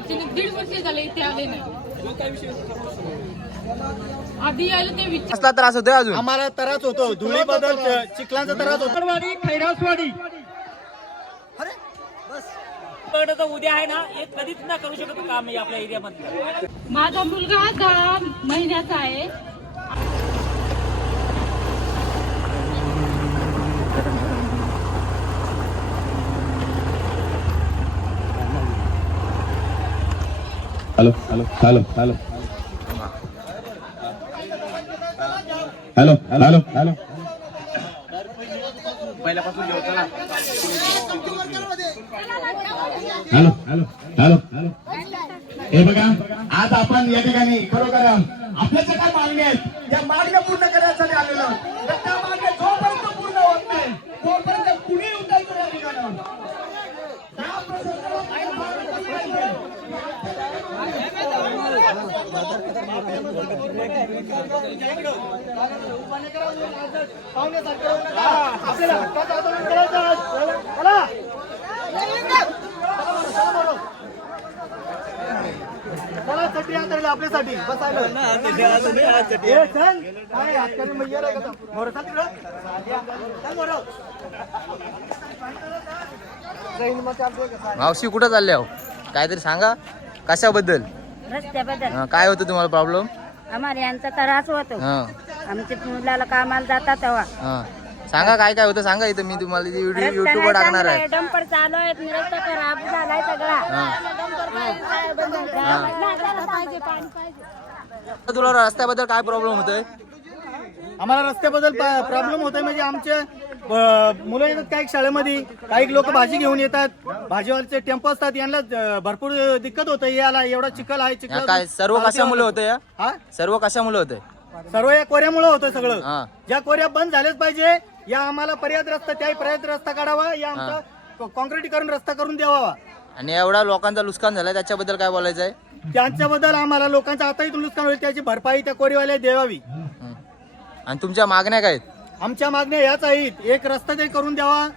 घरचे. दीड वर्ष झाले इथे आले नाही. आधी यायला ते विचार कसला त्रास होतोय अजून. आम्हाला त्रास होतो. धुळी बदल चिखलांचा त्रास होतो. वाडी खैरासवाडी. कडे तर उद्या आहे ना एक कधीच ना करू शकत काम आहे आपल्या एरियामध्ये. माझा मुलगा दहा महिन्याचा आहे. Hello hello hello hello hello hello hello hello hello hello hello हे बघा आज आपण या ठिकाणी खरोखर आपल्या ज्या काय मागण्या आहेत त्या मागण्या पूर्ण करण्यासाठी आलेलो आहोत. तर त्या मागण्या जोपर्यंत पूर्ण होत नाही तोपर्यंत कुणी उठायचं या ठिकाणावर या प्रसंगाला काही मार्ग पाहिजे. आपल्याला हक्काचं आंदोलन करायचं आहे. चला. चला आपल्यासाठी बसायला ए, चल. काय, का? मोरं, चल तिकडं. चल मोरं. मग मावशी कुठं चालले हो काहीतरी सांगा कशाबद्दल रस्त्याबद्दल. हा, काय होतं तुम्हाला प्रॉब्लेम आम्हाला यांचा त्रास होतो. हा. आमच्या मुलाला कामाला जातात तेव्हा. हा. सांगा काय काय होतं सांगा इथं. मी तुम्हाला व्हिडिओ युट्यूबवर टाकणार आहे. डंपर चालू आहे रस्ता खराब झालाय सगळा. पाहिजे पाणी पाहिजे तुला रस्त्याबद्दल काय प्रॉब्लेम होतोय? आम्हाला रस्त्याबद्दल प्रॉब्लेम होतोय म्हणजे आमचे अ, मुलं येतात काही शाळेमध्ये काही लोक भाजी घेऊन येतात. भाजीवाल्याचे टेम्पो असतात यांना भरपूर दिक्कत होतं. याला एवढा चिखल आहे चिखल काय सर्व कशामुळे होतं या? हा? सर्व कशामुळे होतंय सर्व या कोऱ्यामुळे होतं सगळं. हा. ज्या कोऱ्या बंद झाल्याच पाहिजे या आम्हाला पर्याय रस्ता त्या पर्याय रस्ता काढावा या आमचा कॉन्क्रिटीकरण रस्ता करून द्यावा. आणि एवढा लोकांचा नुकसान झालाय त्याच्याबद्दल काय बोलायचं आहे? त्यांच्याबद्दल आम्हाला लोकांच्या हातातून नुकसान होईल त्याची भरपाई त्या कोरीवाल्या द्यावी. आणि तुमच्या मागण्या काय आहेत? आमच्या मागण्या याच आहेत. एक रस्ता तरी करून द्यावा.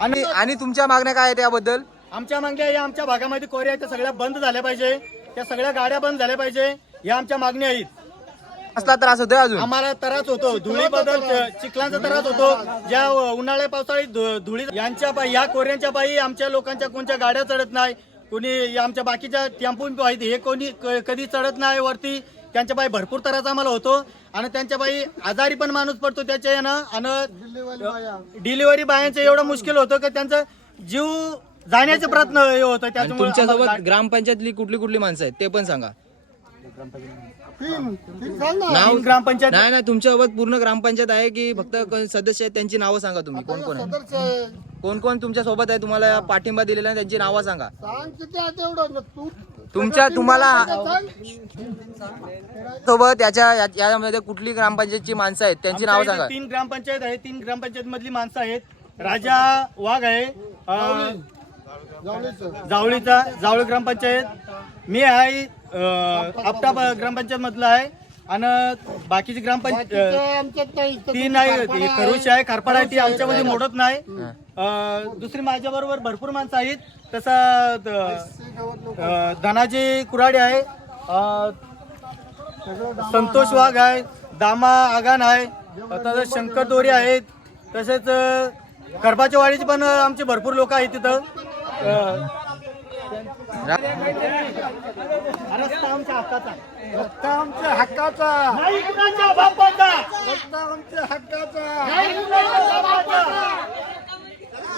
आणि आणि तुमच्या मागण्या काय आहेत याबद्दल? आमच्या मागण्या या आमच्या भागामध्ये कोऱ्या आहेत त्या सगळ्या बंद झाल्या पाहिजे. त्या सगळ्या गाड्या बंद झाल्या पाहिजे. या आमच्या मागण्या आहेत. कसला त्रास होतोय अजून? आम्हाला त्रास होतो. धुळी बदल चिखलांचा त्रास होतो. ज्या उन्हाळ्या पावसाळी धुळी यांच्या पायी या कोऱ्यांच्या पायी आमच्या लोकांच्या कोणत्या गाड्या चढत नाही. कोणी आमच्या बाकीच्या टेम्पो आहेत हे कोणी कधी चढत नाही वरती. त्यांच्या पायी भरपूर त्रास आम्हाला होतो. आणि त्यांच्या पायी आजारी पण माणूस पडतो त्याच्या यानं. आणि डिलिव्हरी बायांचं एवढं मुश्किल होतं की त्यांचं जीव जाण्याचे प्रयत्न हे होतं. त्याच्यामुळे तुमच्यासोबत ग्रामपंचायतली कुठली कुठली माणसं आहेत ते पण सांगा. नाव ग्रामपंचायत नाही नाही तुमच्यासोबत पूर्ण ग्रामपंचायत आहे की फक्त सदस्य आहेत त्यांची नावं सांगा तुम्ही. कोण कोण आहे. कोण कोण तुमच्यासोबत आहे? तुम्हाला पाठिंबा दिलेला आहे त्यांची नावं सांगा. तुमच्या तुम्हाला सोबत याच्या या- यामध्ये कुठली ग्रामपंचायतची माणसं आहेत? त्यांची नावं आमच्या सांगा. तीन ग्रामपंचायत आहे तीन ग्रामपंचायत मधली माणसं आहेत. राजा वाघ आहे अं, जावळीचा जावळी ग्रामपंचायत. मी आहे अं, आपटा ब- ग्रामपंचायत मधला आहे. आणि बाकीची ग्रामपंचायत तीन आहे ती खरुश आहे खारपाड आहे ती आमच्यामध्ये मोडत नाही. दुसरी माझ्या बरोबर भरपूर माणसं आहेत. तसं अं, धनाजी कुराडे आहे. अं, संतोष वाघ आहे. दामा आगान आहे. तसंच शंकर दोरे आहेत. तसेच अ, करबाच्या वाडीचे पण अ, आमचे भरपूर लोक आहेत तिथं. अ, रस्ता आमच्या हक्काचा. रस्ता आमच्या हक्काचा. नाही कुणाच्या बापाचा. रस्ता आमच्या हक्काचा. नाही कुणाच्या बापाचा.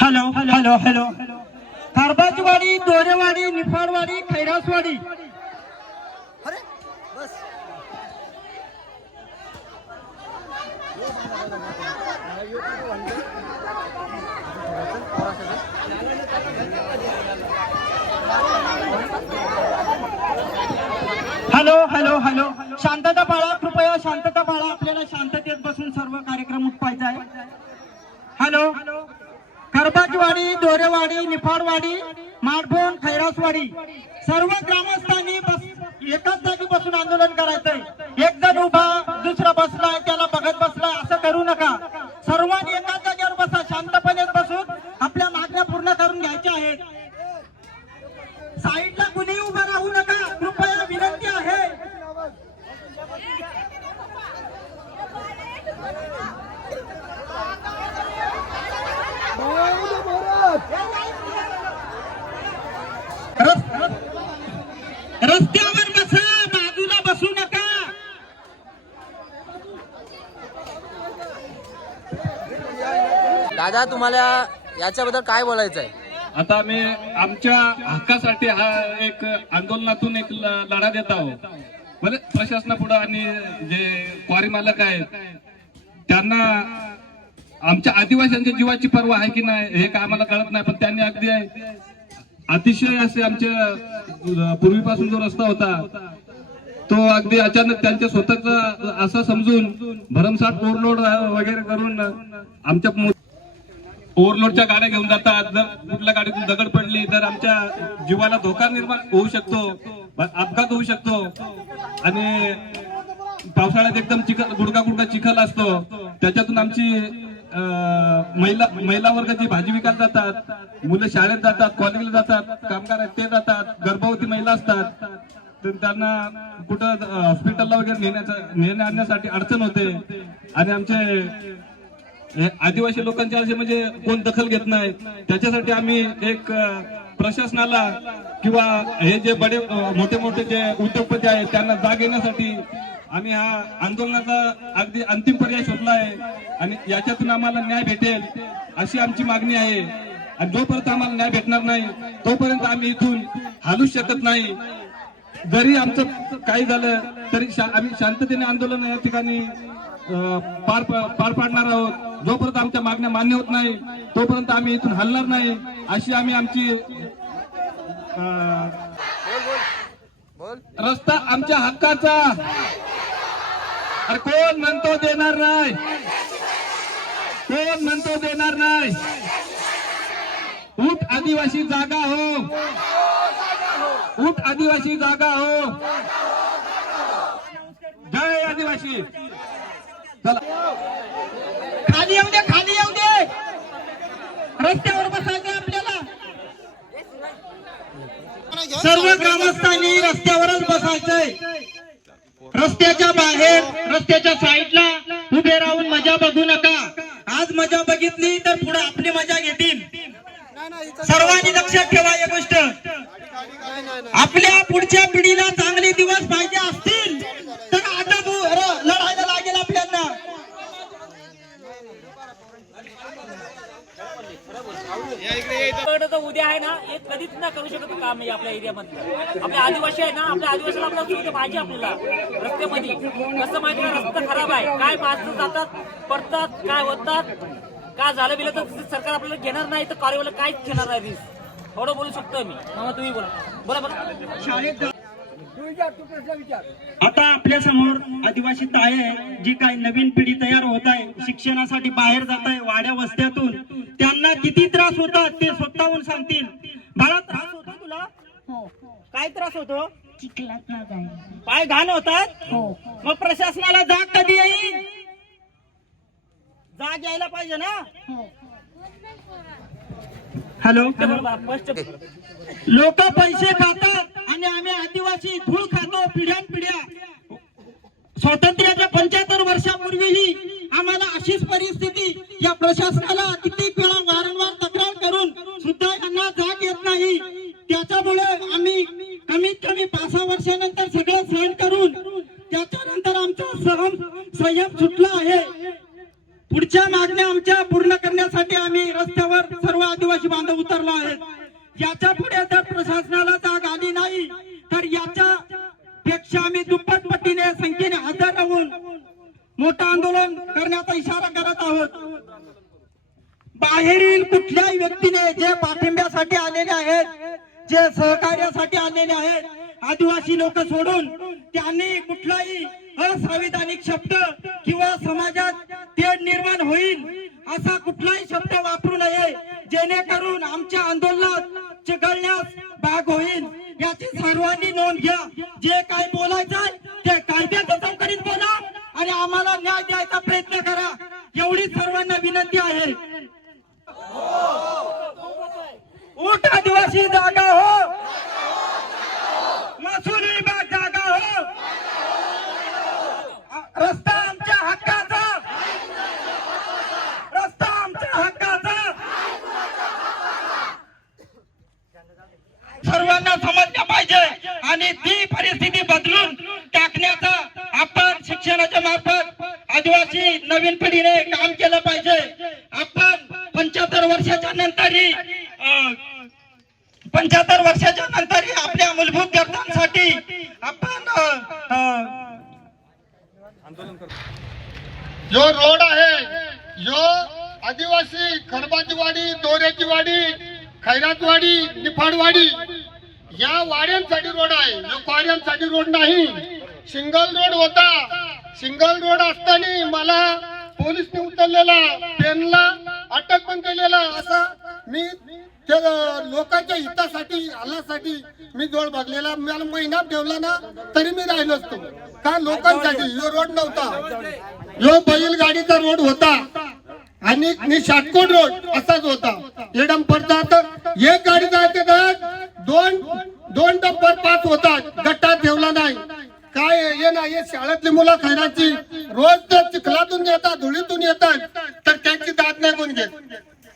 Hello hello hello hello Kharbajwadi Dorewadi Niphadwadi Khairaswadi hello hello hello. शांतता पाळा कृपया शांतता पाळा आपल्याला शांततेत बसून सर्व कार्यक्रम उठवायचा आहे. हॅलो. खरबाजवाडी दोरेवाडी निफाडवाडी माडभोन खैरासवाडी. सर्व ग्रामस्थांनी बस एकाच जागी बसून आंदोलन करायचं एक जण उभा दुसरा बसलाय त्याला बघत बसलाय असं करू नका सर्वांनी एकाच जागेवर बसा शांतपणे बसून आपल्या मागण्या पूर्ण करून घ्यायच्या आहेत साईडला कुणी उभं राहू नका कृपया विनंती आहे रस- रस्त्यावर बसा बाजूला बसू नका दादा तुम्हाला याच्याबद्दल काय बोलायचं आहे आता आम्ही आमच्या हक्कासाठी हा एक आंदोलनातून एक लढा देत आहोत. म्हणजे बरे प्रशासनापुढे आणि जे क्वारी मालक आहेत त्यांना आमच्या आदिवासींच्या जीवाची पर्वा आहे की नाही हे काय आम्हाला कळत नाही पण त्यांनी अगदी अतिशय असे आमच्या पूर्वीपासून जो रस्ता होता तो अगदी अचानक त्यांच्या स्वतःचा असं समजून भरमसाठ ओव्हरलोड वगैरे करून आमच्या ओव्हरलोडच्या गाड्या घेऊन जातात. जर कुठल्या गाडीतून दगड पडली तर आमच्या जीवाला धोका निर्माण होऊ शकतो अपघात होऊ शकतो. आणि पावसाळ्यात एकदम चिखल गुडका गुडका चिखल असतो. त्याच्यातून आमची महिला महिला वर्ग जी भाजी विकायला जातात मुलं शाळेत जातात कॉलेजला जातात कामगार आहेत ते जातात गर्भवती महिला असतात. तर त्यांना कुठं हॉस्पिटलला वगैरे नेण्याचा नेण्या आणण्यासाठी अडचण होते. आणि आमचे आदिवासी लोकांचे असे म्हणजे कोण दखल घेत नाही. त्याच्यासाठी आम्ही एक प्रशासनाला किंवा हे जे बडे मोठे मोठे जे उद्योगपती आहेत त्यांना जाग येण्यासाठी आम्ही हा आंदोलनाचा अगदी अंतिम पर्याय शोधला आहे. आणि याच्यातून आम्हाला न्याय भेटेल अशी आमची मागणी आहे. आणि जोपर्यंत आम्हाला न्याय भेटणार नाही तोपर्यंत आम्ही इथून हालूच शकत नाही. जरी आमचं काही झालं तरी शा- आम्ही शांततेने आंदोलन या ठिकाणी पार पार पाडणार आहोत. जोपर्यंत आमच्या मागण्या मान्य होत नाही तोपर्यंत आम्ही इथून हलणार नाही अशी आम्ही आमची रस्ता आमच्या हक्काचा. अरे कोण म्हणतो देणार नाही? कोण म्हणतो देणार नाही? उठ आदिवासी जागा हो. उठ आदिवासी जागा हो. जय आदिवासी. चला. खाली येऊ दे खाली येऊ दे. रस्त्यावर बसायचं आपल्याला. सर्व ग्रामस्थांनी रस्त्यावरच बसायचंय. रस्त्याच्या बाहेर रस्त्याच्या साईडला उभे राहून मजा बघू नका. आज मजा बघितली तर पुढे आपली मजा घेतील. सर्वांनी लक्षात ठेवा या गोष्ट. आपल्या पुढच्या पिढीला चांगले दिवस पाहिजे असतील तर आता तू र- लढायला लागेल आपल्याला आपल्याकडे तर उद्या आहे ना हे कधीच ना करू शकत काम आहे आपल्या एरियामध्ये. आपले आदिवासी आहे ना आपल्या आदिवासीला आपल्याला सुविधा पाहिजे आपल्याला रस्त्यामध्ये. कसं माहिती का रस्ता खराब आहे. काय माणसं जातात पडतात काय होतात काय झालं बिलं तर सरकार आपल्याला घेणार नाही तर कार्यवाला काहीच घेणार नाही थोडं बोलू शकतो मी. मामा तुम्ही बोला बोला. आता आपल्यासमोर आदिवासी ताई आहे जी काही नवीन पिढी तयार होत आहे शिक्षणासाठी बाहेर जात आहे वाड्या वस्त्यातून त्यांना किती त्रास होतात ते स्वतःहून सांगतील. बाळा त्रास होतो तुला? काय त्रास होतो? पाय घाण होतात? हो. मग प्रशासनाला जाग कधी येईल जाग यायला पाहिजे ना? हो. हॅलो? लोक पैसे खातात. आणि आम्ही आदिवासी धूळ खातो पिढ्यान पिढ्या. स्वातंत्र्याच्या पंच्याहत्तर वर्षापूर्वीही आम्हाला अशीच परिस्थिती या प्रशासनाला कित्येक वेळा वारंवार तक्रार करून सुद्धा यांना जाग येत नाही. त्याच्यामुळे आम्ही कमीत कमी पाच सहा वर्षानंतर सगळं सहन करून त्याच्यानंतर आमचा सहम संयम सुटला आहे. पुढच्या मागण्या आमच्या पूर्ण करण्यासाठी आम्ही रस्त्यावर सर्व आदिवासी बांधव उतरलो आहेत. याच्यापुढे जर प्रशासनाला जाग आली नाही तर याच्या पेक्षा आम्ही दुप्पट पटीने संख्येने हजर राहून मोठं आंदोलन करण्याचा इशारा करत आहोत. बाहेरील कुठल्याही व्यक्तीने जे पाठिंब्यासाठी आलेले आहेत जे सहकार्यासाठी आलेले आहेत आदिवासी लोक सोडून त्यांनी कुठलाही असंविधानिक शब्द किंवा समाजात तेढ निर्माण होईल असा कुठलाही शब्द वापरू नये जेणेकरून आमच्या आंदोलनात चिघळण्यास भाग होईल. याची सर्वांनी नोंद घ्या. जे काय बोलायचं ते कायद्याच्या चौकटीत बोला आणि आम्हाला न्याय द्यायचा प्रयत्न करा. एवढी सर्वांना विनंती आहे. ऊट आदिवासी जागा हो महसूल विभाग जागा हो आ- रस्ता आमच्या हक्काचा रस्ता आमच्या हक्काचा सर्वांना समजलं पाहिजे आणि ती परिस्थिती बदलून टाकण्याचा आपण शिक्षणाच्या मार्फत आदिवासी नवीन पिढीने काम केलं पाहिजे. आपण पंच्याहत्तर वर्षाच्या नंतरही पंच्याहत्तर वर्षाच्या नंतरही आपल्या मूलभूत गरजांसाठी आपण जो रोड आहे जो आदिवासी खरबाची वाडी दोऱ्याची वाडी खैरातवाडी निफाडवाडी या वाड्यांसाठी रोड आहे या क्वाऱ्यांसाठी रोड नाही. सिंगल रोड होता. सिंगल रोड असताना मला पोलीसने उचललेला पेनला अटक पण केलेला. असा मी लोकांच्या हितासाठी आल्यासाठी मी जोड बघलेला मला महिना ठेवला ना तरी मी राहिलो असतो. का लोकांसाठी? जो रोड नव्हता. यो बैलगाडीचा रोड होता. आणि मी शाटकोट रोड असाच होता. हे पडतात एक गाडी जायचे दोन दोन डंपर पाच होतात गटात ठेवला नाही. काय हे नाही हे शाळेतली मुलं खैराची. रोज ते चिखलातून येतात धुळीतून येतात तर त्यांची दात नाही कोण घेत?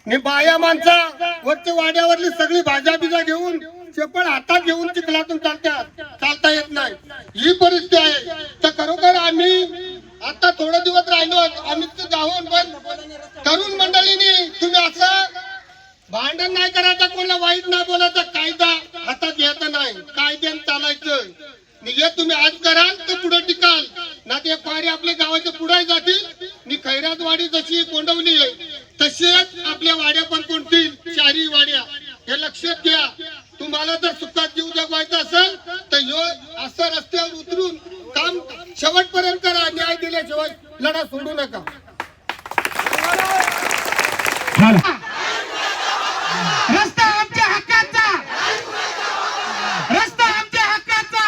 मी बाया माणसा वरची वाड्यावरली सगळी भाज्या बिजा घेऊन चपळ हातात घेऊन चिखलातून चालतात. चालता येत नाही. ही परिस्थिती आहे. तर खरोखर आम्ही आता थोडे दिवस राहिलो आम्ही तर जाऊन पण तरुण मंडळींनी तुम्ही असं भांडण नाही करायचं कोणाला वाईट नाही बोलायचं कायदा हातात घ्यायचा नाही. कायद्याने चालायचं. हे तुम्ही आज कराल तर पुढे टिकाल. ना ते पारी आपल्या गावाच्या पुढे जातील. मी खैरात वाडी जशी कोंडवली आहे तसेच आपल्या वाड्या पण कोणतील चारी वाड्या हे लक्षात घ्या तुम्हाला जर सुखात जीव जगवायचा असेल तर ह्यो असं रस्त्यावर उतरून काम शेवटपर्यंत करा न्याय दिल्याशिवाय लढा सोडू नका रस्ता आमच्या हक्काचा रस्ता आमच्या हक्काचा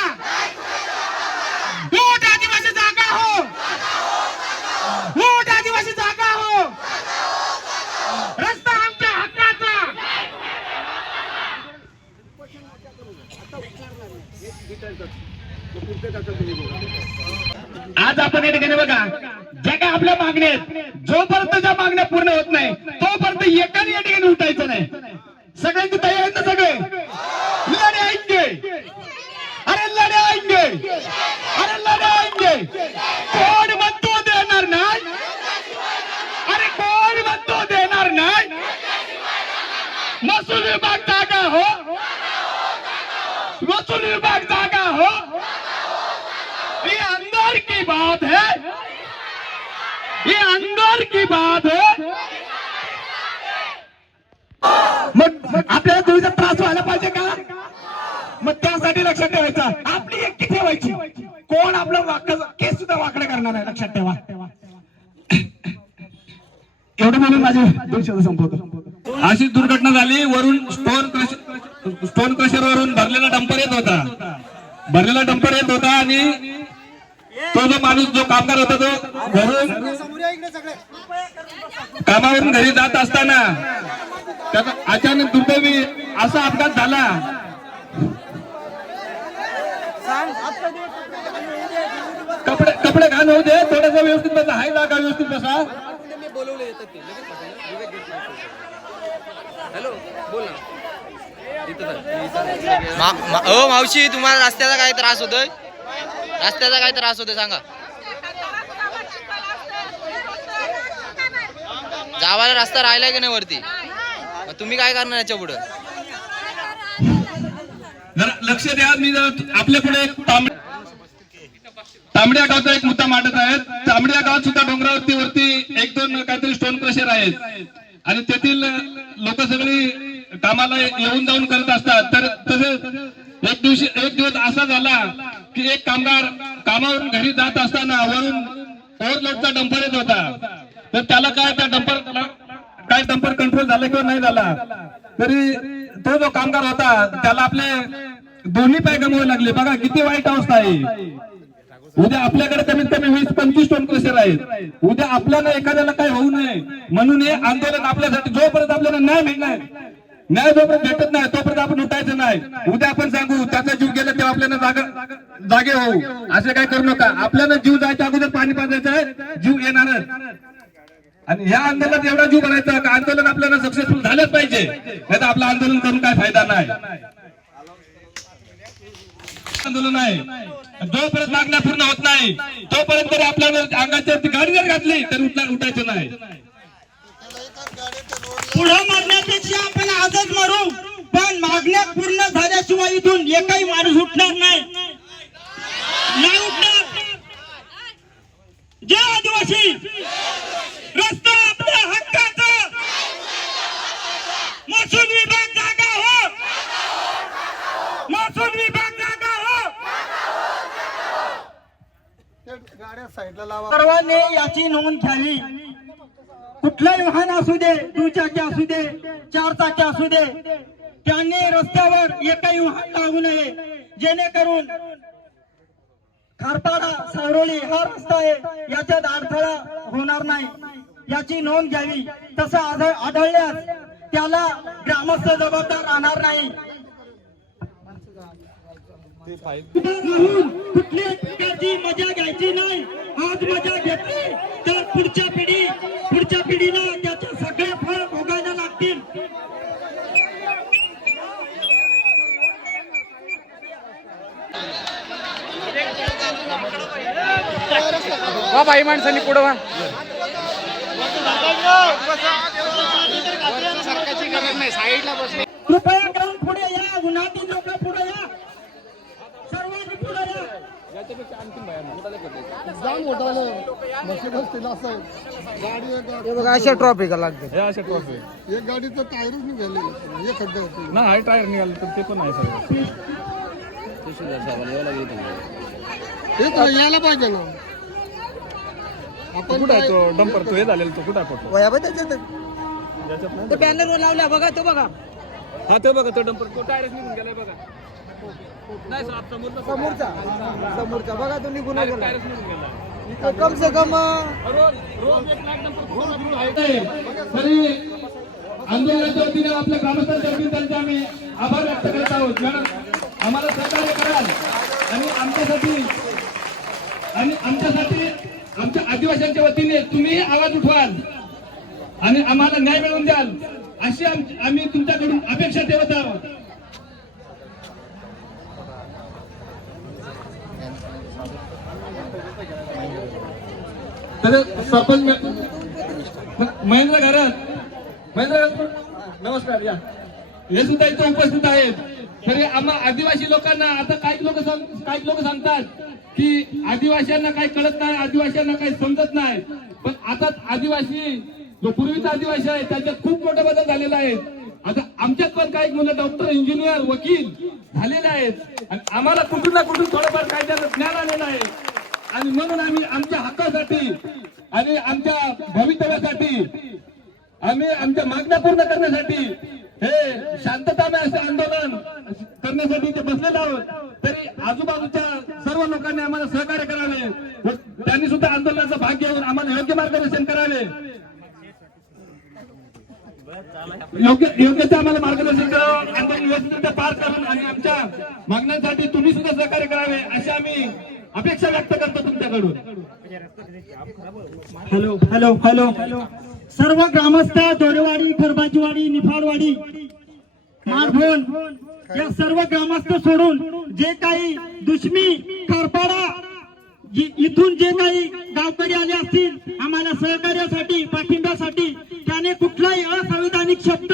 ऊट आदिवासी जागा हो ऊट आदिवासी जागा हो रस्ता आमच्या हक्काचा आज ठिकाणी बघा. ज्या काय आपल्या मागण्या आहेत जोपर्यंत ज्या मागण्या पूर्ण होत नाही तोपर्यंत एकाने या ठिकाणी उठायचं नाही. सगळ्यांची तयारी आहेत ना सगळे? लढे ऐकते अरे लढे ऐकते अरे लढे ऐकते कोण म्हणतो देणार नाही? अरे कोण म्हणतो देणार नाही? महसूल विभाग जागा हो. महसूल विभाग जागा हो. की बात है? ये अंदर की बात है। मग आपल्याला थोडीसा त्रास व्हायला पाहिजे का? मग त्यासाठी लक्षात ठेवायचं. आपली एकटी ठेवायची. कोण आपलं वाक केस सुद्धा वाकडं करणार आहे लक्षात ठेवा. एवढं म्हणून माझे दोन शब्द संपवतो. अशी दुर्घटना झाली वरून स्टोन क्रशर स्टोन क्रशर वरून भरलेला डंपर येत होता. भरलेला डंपर येत होता आणि तो जो माणूस जो कामगार होता तो घरून कामावरून घरी जात असताना त्याचा अचानक दुर्दैवी असा अपघात झाला. कपडे कपडे घाण होऊ दे थोडस व्यवस्थित बसा. हाय जागा व्यवस्थित बसा. मा, मा, ओ मावशी तुम्हाला रस्त्याचा काय त्रास होतोय? रस्त्याचा काय त्रास होते सांगा. जावाला रस्ता राहिलाय की नाही वरती? तुम्ही काय करणार याच्यापुढे? लक्ष द्या मी आपल्या पुढे तांबड्या गावचा एक मुद्दा मांडत आहेत. तांबड्या गावात सुद्धा डोंगरावरती वरती एक दोन काहीतरी स्टोन क्रशर आहेत. आणि तेथील लोक सगळी कामाला येऊन जाऊन करत असतात. तर तसेच एक दिवशी एक दिवस असा झाला की एक कामगार कामावरून घरी जात असताना वरून ओव्हरलोडचा डंपर येत होता. तर त्याला काय त्या डंपर काय डंपर कंट्रोल झाला किंवा नाही झाला तरी तो जो कामगार होता त्याला आपले दोन्ही पाय गमवावे लागले. बघा किती वाईट अवस्था आहे. उद्या आपल्याकडे कमीत कमी वीस पंचवीस टोन क्रशर आहेत. उद्या आपल्याला एखाद्याला काय होऊ नये. म्हणून हे आंदोलन आपल्यासाठी जोपर्यंत आपल्याला न्याय मिळणार न्याय जोपर्यंत भेटत नाही तोपर्यंत आपण उठायचं नाही. उद्या आपण सांगू त्याचा जीव गेला तेव्हा आपल्याला जागा जागे होऊ. असे काय करू नका. आपल्याला जीव जायच्या अगोदर पाणी पाजायचं आहे जीव येणारच आणि ह्या आंदोलनात एवढा जीव भरायचा का आंदोलन आपल्याला सक्सेसफुल झालंच पाहिजे. नाही तर आपलं आंदोलन करून काय फायदा नाही. आंदोलन आहे जोपर्यंत मागण्या पूर्ण होत नाही तोपर्यंत आपल्याला अंगाच्या गाडी जर घातली तर उठणार उठायचं नाही. पुढे मागण्यापेक्षा आपण आजच मारू. पण मागण्या पूर्ण झाल्याशिवाय इथून एकही माणूस उठणार नाही. नाही उठणार. जय आदिवासी. रस्ता आपल्या हक्काचा. महसूल विभाग जागा हो. महसूल विभाग जागा हो. गाड्या साईडला लावा. सर्वांनी याची नोंद घ्यावी. कुठलंही वाहन असू दे दुचाकी असू दे चार चाकी असू दे त्यांनी रस्त्यावर एकही वाहन लागू नये. जेणेकरून खारपाडा सारोली हा रस्ता आहे याच्यात अडथळा होणार नाही. याची नोंद घ्यावी. तसं आढळ आढळल्यास त्याला ग्रामस्थ जबाबदार राहणार नाही. कुठली प्रकारची मजा घ्यायची नाही. आज मजा घेतली तर पुढच्या पिढी पुढच्या पिढीला त्याचे सगळे फळ भोगायला लागतील. बाई माणसांनी पुढे वा कृपया करून पुढे या. उन्हातील लोक पुढे या सर्वांनी पुढे या जाम मोठा मशीनच तिला असं. गाडी एक गाडी- बघा अशा ट्रॉफिक लागते हे असे ट्रॉफी एक गाडीचं टायरच निघाले हे खड्डे होते ना हाय टायर निघाले तर ते पण आहे सगळं. हे तर यायला पाहिजे ना. आपण कुठं आहे तो डंपर तो हे झालेला तो कुठं आहे फोटो वया बघ त्याच्यात? याच्यात नाही ते बॅनर लावल्या बघा तो बघा. हा तो बघा तो डंपर तो टायरच निघून गेलाय बघा. समोरचा समोरचा. समोरचा. बघा तो निघून गेला. टायरच निघून गेला कम से कम तरी आंदोलनाच्या वतीने आपल्या ग्रामस्थांच्या वतीने त्यांचे आम्ही आभार व्यक्त करत आहोत. मॅडम आम्हाला सहकार्य कराल. आणि आमच्यासाठी आणि आमच्यासाठी आमच्या आदिवासींच्या वतीने तुम्ही आवाज उठवाल. आणि आम्हाला न्याय मिळवून द्याल. अशी आम- आम्ही तुमच्याकडून अपेक्षा ठेवत आहोत. सरपंच महेंद्र घरात. महेंद्र नमस्कार या. हे सुद्धा इथे उपस्थित आहेत. तरी आम्हा आदिवासी लोकांना आता काही लोक काही लोक सांगतात की आदिवासींना काही कळत नाही आदिवासींना काही समजत नाही. पण आता आदिवासी जो पूर्वीचा आदिवासी आहे त्याच्यात खूप मोठा बदल झालेला आहे. आता आमच्यात पण काही मुलं डॉक्टर इंजिनियर वकील झालेले आहेत. आणि आम्हाला कुठून ना कुठून थोडंफार कायद्याचं ज्ञान आलेलं आहे. आणि म्हणून आम्ही आमच्या हक्कासाठी आणि आमच्या भवितव्यासाठी आम्ही आमच्या मागण्या पूर्ण करण्यासाठी हे शांततामय असे आंदोलन करण्यासाठी इथे बसलेलो आहोत. तरी आजूबाजूच्या सर्व लोकांनी आम्हाला सहकार्य करावे व त्यांनी सुद्धा आंदोलनाचा भाग घेऊन आम्हाला योग्य मार्गदर्शन करावे. योग्य योग्य ते आम्हाला मार्गदर्शन करावं आंदोलन व्यवस्थित पार करून आणि आमच्या मागण्यांसाठी तुम्ही सुद्धा सहकार्य करावे असे आम्ही अपेक्षा व्यक्त करतो तुमच्याकडून. Hello hello hello hello. सर्व ग्रामस्थ दोरेवाडी खरबाजीवाडी निफाडवाडी मारभोन या सर्व ग्रामस्थ सोडून जे काही दुश्मी खारपाडा इथून जे काही गावकरी आले असतील आम्हाला सहकार्यासाठी पाठिंब्यासाठी त्याने कुठलाही असंविधानिक शब्द